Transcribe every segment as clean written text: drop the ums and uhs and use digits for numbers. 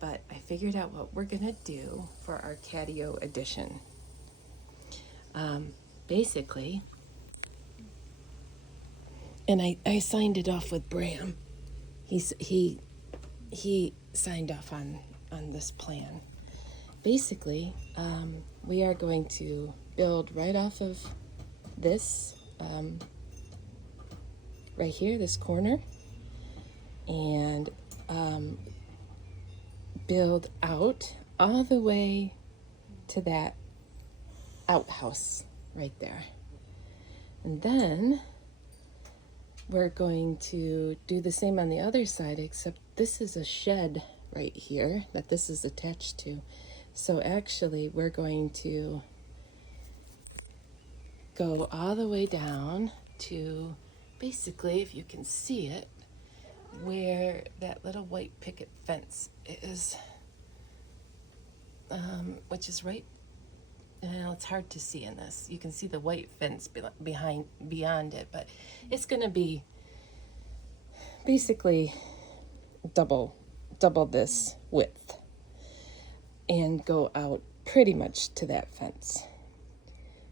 but I figured out what we're gonna do for our Catio edition. Basically, and I signed it off with Bram. He signed off on this plan. Basically, we are going to build right off of this right here, this corner, and build out all the way to that outhouse right there. And then we're going to do the same on the other side, except this is a shed right here that this is attached to. So actually we're going to go all the way down to basically, if you can see it, where that little white picket fence is, which is right, it's hard to see in this. You can see the white fence beyond it, but it's going to be basically double this width and go out pretty much to that fence.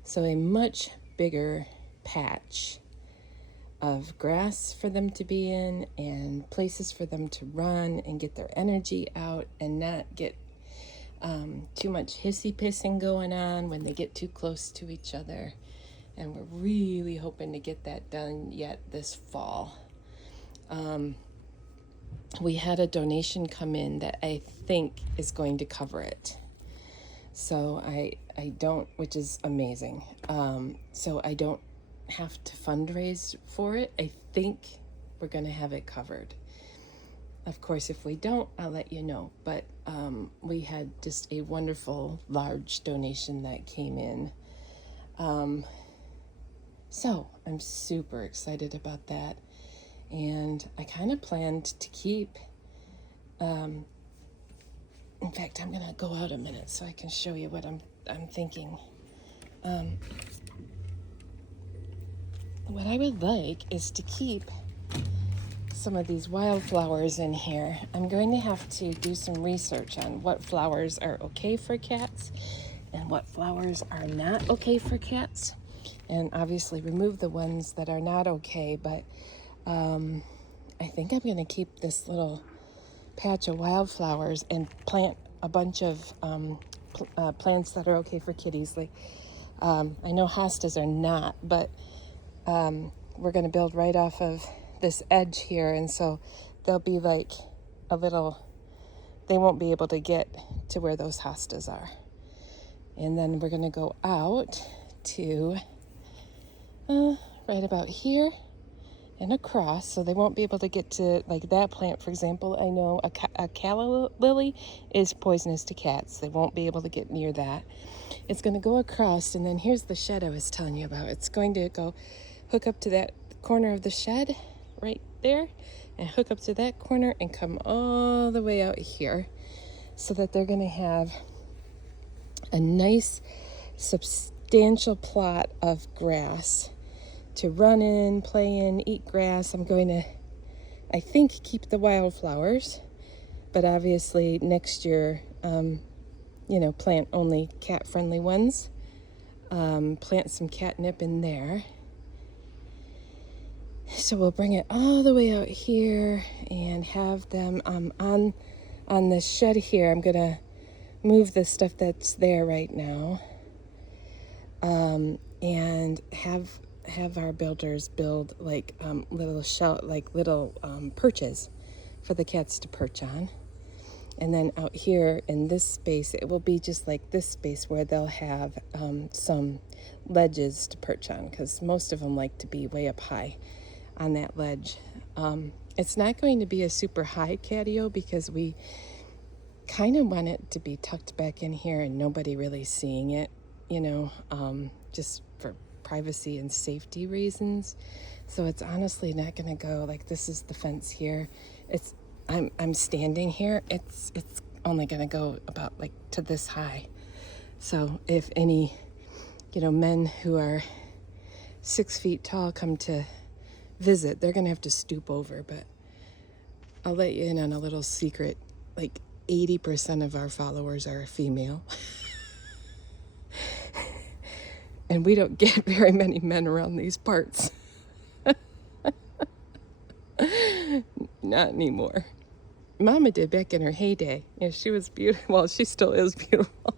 So a much bigger patch of grass for them to be in and places for them to run and get their energy out and not get too much hissy pissing going on when they get too close to each other. And we're really hoping to get that done yet this fall. We had a donation come in that I think is going to cover it. So I don't, which is amazing. So I don't have to fundraise for it. I think we're going to have it covered. Of course, if we don't, I'll let you know. But we had just a wonderful large donation that came in. So I'm super excited about that. And I kind of planned to keep, in fact, I'm going to go out a minute so I can show you what I'm thinking. What I would like is to keep some of these wildflowers in here. I'm going to have to do some research on what flowers are okay for cats and what flowers are not okay for cats, and obviously remove the ones that are not okay. But I think I'm going to keep this little patch of wildflowers and plant a bunch of plants that are okay for kitties. Like I know hostas are not, but we're going to build right off of this edge here, and so they'll be like a little, they won't be able to get to where those hostas are. And then we're going to go out to right about here and across, so they won't be able to get to, like that plant, for example. I know a calla lily is poisonous to cats. They won't be able to get near that. It's going to go across, and then here's the shed I was telling you about. It's going to go hook up to that corner of the shed right there and hook up to that corner and come all the way out here, so that they're going to have a nice substantial plot of grass to run in, play in, eat grass. I'm going to, I think, keep the wildflowers, but obviously next year, plant only cat-friendly ones. Plant some catnip in there. So we'll bring it all the way out here and have them on the shed here. I'm gonna move the stuff that's there right now, and have our builders build like little perches for the cats to perch on. And then out here in this space, it will be just like this space where they'll have some ledges to perch on, because most of them like to be way up high on that ledge. It's not going to be a super high catio because we kind of want it to be tucked back in here and nobody really seeing it, just for privacy and safety reasons. So it's honestly not going to go like, this is the fence here. I'm standing here. It's only going to go about like to this high. So if any, men who are 6 feet tall come to visit, they're going to have to stoop over. But I'll let you in on a little secret. Like, 80% of our followers are female. And we don't get very many men around these parts. Not anymore. Mama did back in her heyday. Yeah, she was beautiful. Well, she still is beautiful.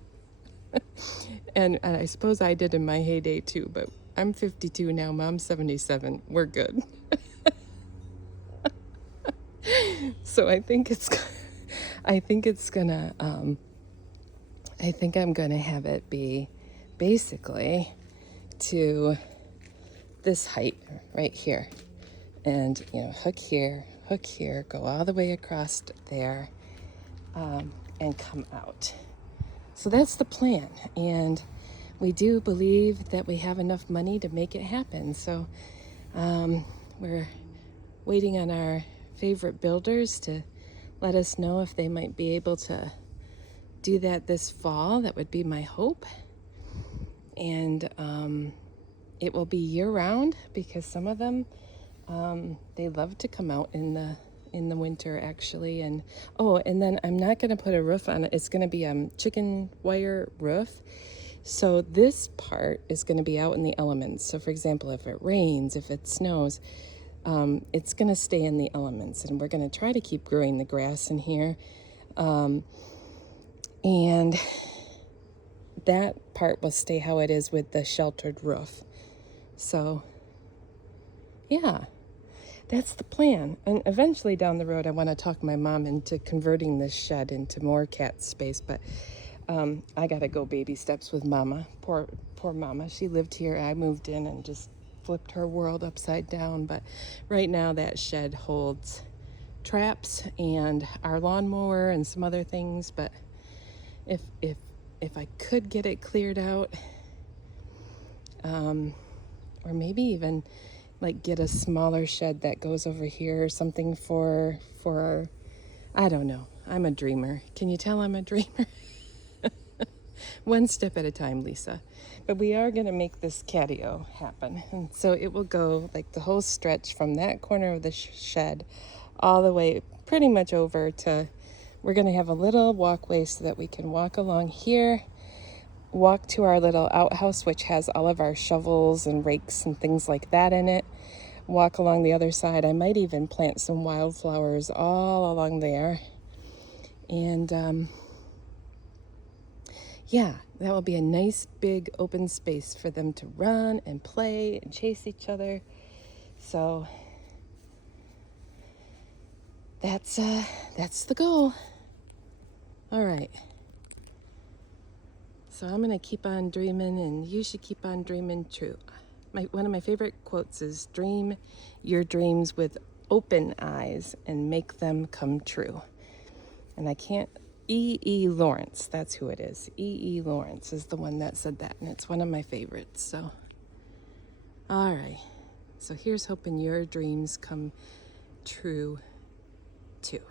And I suppose I did in my heyday too, but I'm 52 now. Mom's 77. We're good. So I think I'm gonna have it be basically to this height right here, and hook here, go all the way across there, and come out. So that's the plan, and we do believe that we have enough money to make it happen. So we're waiting on our favorite builders to let us know if they might be able to do that this fall. That would be my hope. And it will be year-round, because some of them they love to come out in the winter, actually. And and then I'm not going to put a roof on it. It's going to be a chicken wire roof. So this part is going to be out in the elements. So for example, if it rains, if it snows, it's going to stay in the elements. And we're going to try to keep growing the grass in here. And that part will stay how it is with the sheltered roof. So yeah, that's the plan. And eventually down the road, I want to talk my mom into converting this shed into more cat space. But I got to go baby steps with Mama. Poor Mama. She lived here. I moved in and just flipped her world upside down. But right now that shed holds traps and our lawnmower and some other things. But if I could get it cleared out, or maybe even like get a smaller shed that goes over here or something for I don't know. I'm a dreamer. Can you tell I'm a dreamer? One step at a time, Lisa. But we are going to make this catio happen. And so it will go like the whole stretch from that corner of the shed all the way pretty much over to, we're going to have a little walkway so that we can walk along here, walk to our little outhouse, which has all of our shovels and rakes and things like that in it. Walk along the other side. I might even plant some wildflowers all along there. And yeah, that will be a nice big open space for them to run and play and chase each other. So that's the goal. All right. So I'm going to keep on dreaming, and you should keep on dreaming true. One of my favorite quotes is, dream your dreams with open eyes and make them come true. And I can't, E.E. Lawrence, that's who it is. E.E. Lawrence is the one that said that, and it's one of my favorites. So, all right. So here's hoping your dreams come true too.